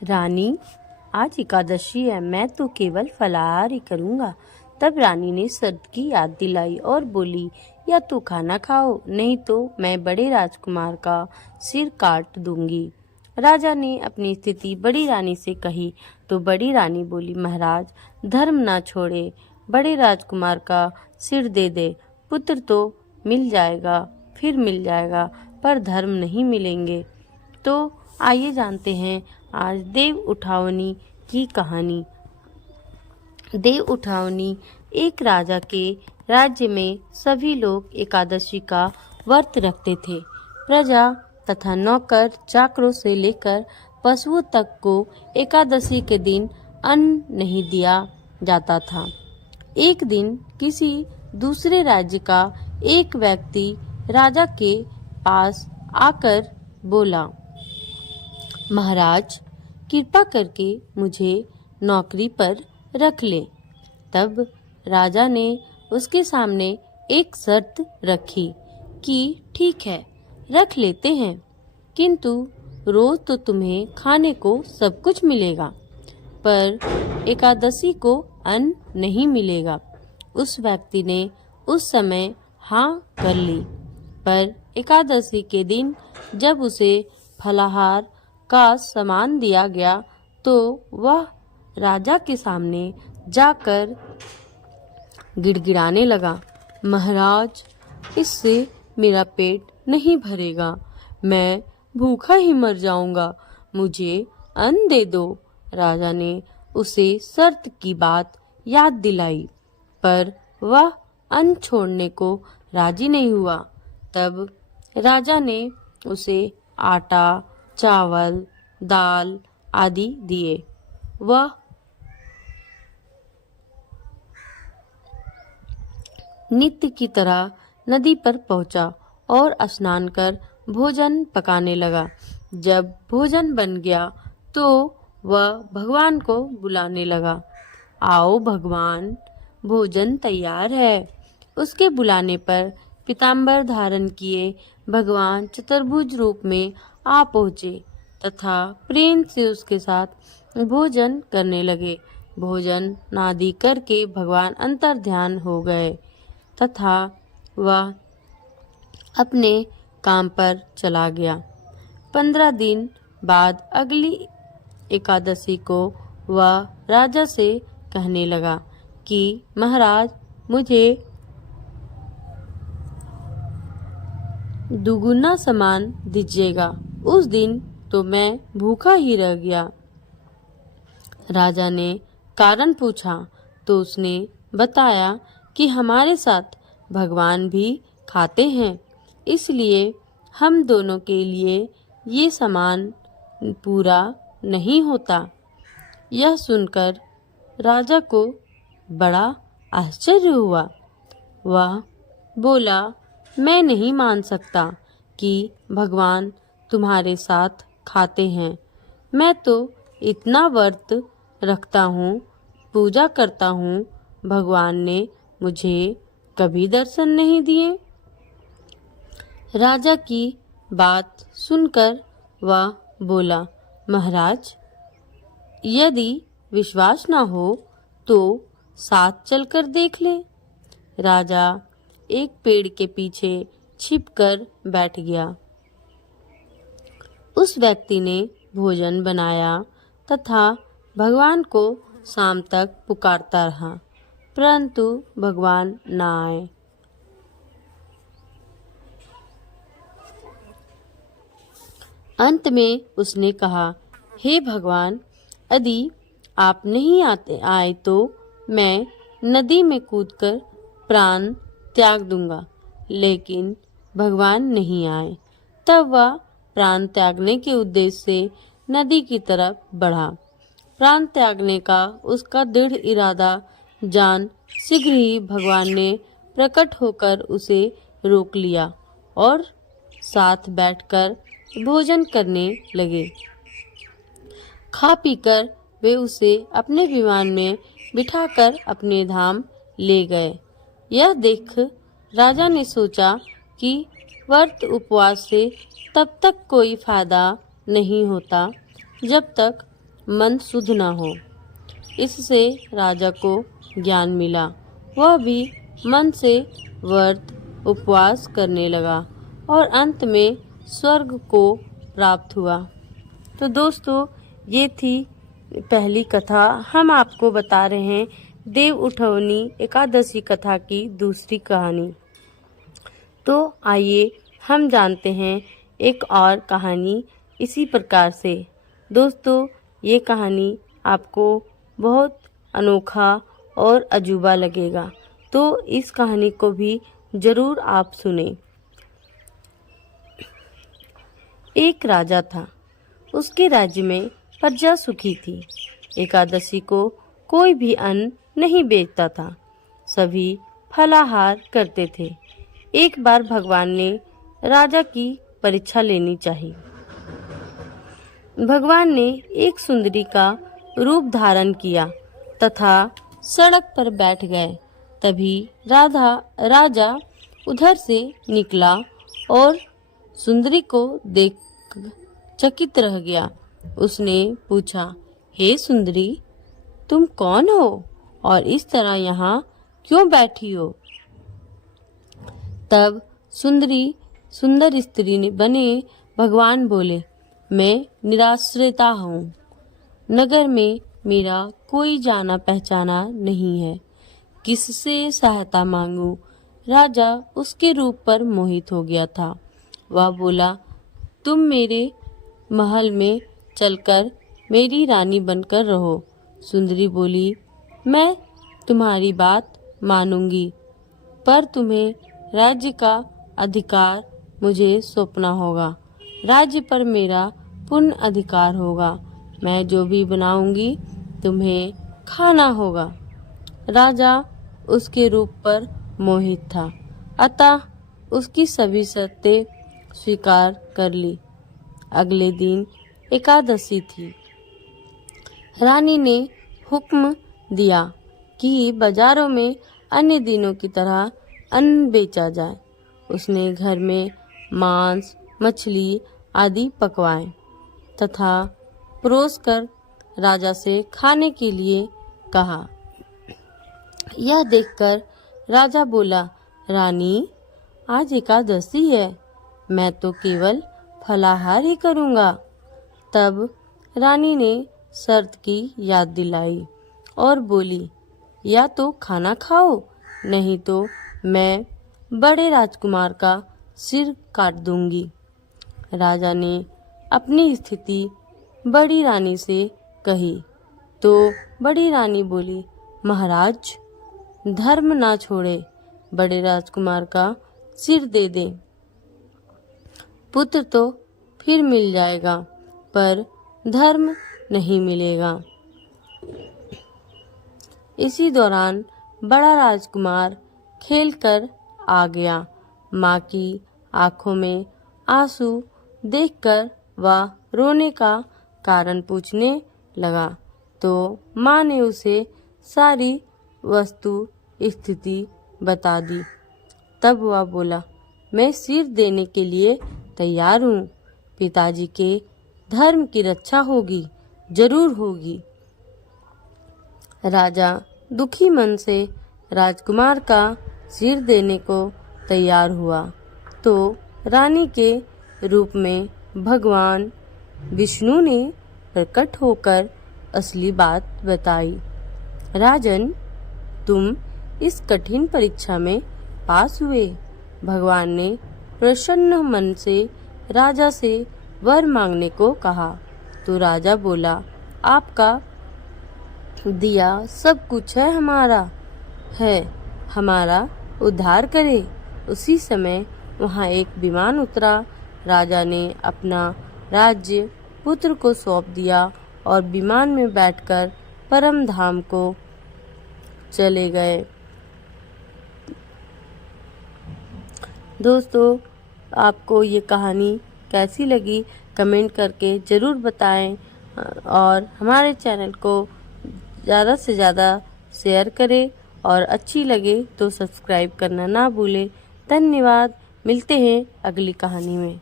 रानी, आज एकादशी है, मैं तो केवल फलाहार ही करूँगा। तब रानी ने शर्त की याद दिलाई और बोली, या तो खाना खाओ, नहीं तो मैं बड़े राजकुमार का सिर काट दूंगी। राजा ने अपनी स्थिति बड़ी रानी से कही तो बड़ी रानी बोली, महाराज, धर्म ना छोड़े, बड़े राजकुमार का सिर दे दे। पुत्र तो मिल जाएगा, फिर मिल जाएगा, पर धर्म नहीं मिलेंगे। तो आइए जानते हैं आज देव उठावनी की कहानी। देव उठावनी। एक राजा के राज्य में सभी लोग एकादशी का व्रत रखते थे। प्रजा तथा नौकर चाकरों से लेकर पशुओं तक को एकादशी के दिन अन्न नहीं दिया जाता था। एक दिन किसी दूसरे राज्य का एक व्यक्ति राजा के पास आकर बोला, महाराज, कृपा करके मुझे नौकरी पर रख ले। तब राजा ने उसके सामने एक शर्त रखी कि ठीक है, रख लेते हैं, किंतु रोज तो तुम्हें खाने को सब कुछ मिलेगा, पर एकादशी को अन्न नहीं मिलेगा। उस व्यक्ति ने उस समय हाँ कर ली, पर एकादशी के दिन जब उसे फलाहार का सामान दिया गया तो वह राजा के सामने जाकर गिड़गिड़ाने लगा, महाराज, इससे मेरा पेट नहीं भरेगा, मैं भूखा ही मर जाऊंगा, मुझे अन्न दे दो। राजा ने उसे शर्त की बात याद दिलाई, पर वह अन्न छोड़ने को राजी नहीं हुआ। तब राजा ने उसे आटा, चावल, दाल आदि दिए। वह नित्य की तरह नदी पर पहुंचा और स्नान कर भोजन पकाने लगा। जब भोजन बन गया तो वह भगवान को बुलाने लगा, आओ भगवान, भोजन तैयार है। उसके बुलाने पर पीताम्बर धारण किए भगवान चतुर्भुज रूप में आ पहुँचे तथा प्रेम से उसके साथ भोजन करने लगे। भोजन नादि करके भगवान अंतर ध्यान हो गए तथा वह अपने काम पर चला गया। 15 दिन बाद अगली एकादशी को वह राजा से कहने लगा कि महाराज, मुझे दुगुना सामान दीजिएगा। उस दिन तो मैं भूखा ही रह गया। राजा ने कारण पूछा तो उसने बताया कि हमारे साथ भगवान भी खाते हैं, इसलिए हम दोनों के लिए ये सामान पूरा नहीं होता। यह सुनकर राजा को बड़ा आश्चर्य हुआ। वह बोला, मैं नहीं मान सकता कि भगवान तुम्हारे साथ खाते हैं। मैं तो इतना व्रत रखता हूँ, पूजा करता हूँ, भगवान ने मुझे कभी दर्शन नहीं दिए। राजा की बात सुनकर वह बोला, महाराज, यदि विश्वास न हो तो साथ चलकर देख ले। राजा एक पेड़ के पीछे छिपकर बैठ गया। उस व्यक्ति ने भोजन बनाया तथा भगवान को शाम तक पुकारता रहा, परंतु भगवान न आए। अंत में उसने कहा, हे भगवान, यदि आप नहीं आए तो मैं नदी में कूदकर प्राण त्याग दूंगा। लेकिन भगवान नहीं आए। तब वह प्राण त्यागने के उद्देश्य से नदी की तरफ बढ़ा। प्राण त्यागने का उसका दृढ़ इरादा जान शीघ्र ही भगवान ने प्रकट होकर उसे रोक लिया और साथ बैठकर भोजन करने लगे। खा पीकर वे उसे अपने विमान में बिठाकर अपने धाम ले गए। यह देख राजा ने सोचा कि व्रत उपवास से तब तक कोई फायदा नहीं होता जब तक मन शुद्ध न हो। इससे राजा को ज्ञान मिला। वह भी मन से व्रत उपवास करने लगा और अंत में स्वर्ग को प्राप्त हुआ। तो दोस्तों, ये थी पहली कथा। हम आपको बता रहे हैं देव उठौनी एकादशी कथा की दूसरी कहानी। तो आइए हम जानते हैं एक और कहानी इसी प्रकार से। दोस्तों, ये कहानी आपको बहुत अनोखा और अजूबा लगेगा, तो इस कहानी को भी जरूर आप सुनें। एक राजा था। उसके राज्य में प्रजा सुखी थी। एकादशी को कोई भी अन्न नहीं बेचता था। सभी फलाहार करते थे। एक बार भगवान ने राजा की परीक्षा लेनी चाहिए। भगवान ने एक सुंदरी का रूप धारण किया तथा सड़क पर बैठ गए। तभी राजा उधर से निकला और सुंदरी को देख चकित रह गया। उसने पूछा, हे सुंदरी, तुम कौन हो और इस तरह यहाँ क्यों बैठी हो? तब सुंदर स्त्री ने बने भगवान बोले, मैं निराश्रिता हूँ। नगर में मेरा कोई जाना पहचाना नहीं है। किससे सहायता मांगूं? राजा उसके रूप पर मोहित हो गया था। वह बोला, तुम मेरे महल में चलकर मेरी रानी बनकर रहो। सुंदरी बोली, मैं तुम्हारी बात मानूंगी, पर तुम्हें राज्य का अधिकार मुझे सौंपना होगा। राज्य पर मेरा पूर्ण अधिकार होगा। मैं जो भी बनाऊंगी तुम्हें खाना होगा। राजा उसके रूप पर मोहित था, अतः उसकी सभी शर्तें स्वीकार कर ली। अगले दिन एकादशी थी। रानी ने हुक्म दिया कि बाजारों में अन्य दिनों की तरह अन्न बेचा जाए। उसने घर में मांस, मछली आदि पकवाए तथा परोसकर राजा से खाने के लिए कहा। यह देखकर राजा बोला, रानी, आज एकादशी है, मैं तो केवल फलाहार ही करूँगा। तब रानी ने शर्त की याद दिलाई और बोली, या तो खाना खाओ, नहीं तो मैं बड़े राजकुमार का सिर काट दूंगी। राजा ने अपनी स्थिति बड़ी रानी से कही तो बड़ी रानी बोली, महाराज, धर्म ना छोड़े, बड़े राजकुमार का सिर दे दे। पुत्र तो फिर मिल जाएगा, पर धर्म नहीं मिलेगा। इसी दौरान बड़ा राजकुमार खेलकर आ गया। माँ की आंखों में आंसू देखकर वह रोने का कारण पूछने लगा, तो माँ ने उसे सारी वस्तु स्थिति बता दी। तब वह बोला, मैं सिर देने के लिए तैयार हूँ। पिताजी के धर्म की रक्षा होगी, जरूर होगी। राजा दुखी मन से राजकुमार का सिर देने को तैयार हुआ तो रानी के रूप में भगवान विष्णु ने प्रकट होकर असली बात बताई। राजन, तुम इस कठिन परीक्षा में पास हुए। भगवान ने प्रसन्न मन से राजा से वर मांगने को कहा तो राजा बोला, आपका दिया सब कुछ है, हमारा उद्धार करे। उसी समय वहाँ एक विमान उतरा। राजा ने अपना राज्य पुत्र को सौंप दिया और विमान में बैठकर परम धाम को चले गए। दोस्तों, आपको ये कहानी कैसी लगी कमेंट करके ज़रूर बताएं और हमारे चैनल को ज़्यादा से ज़्यादा शेयर करें और अच्छी लगे तो सब्सक्राइब करना ना भूलें। धन्यवाद। मिलते हैं अगली कहानी में।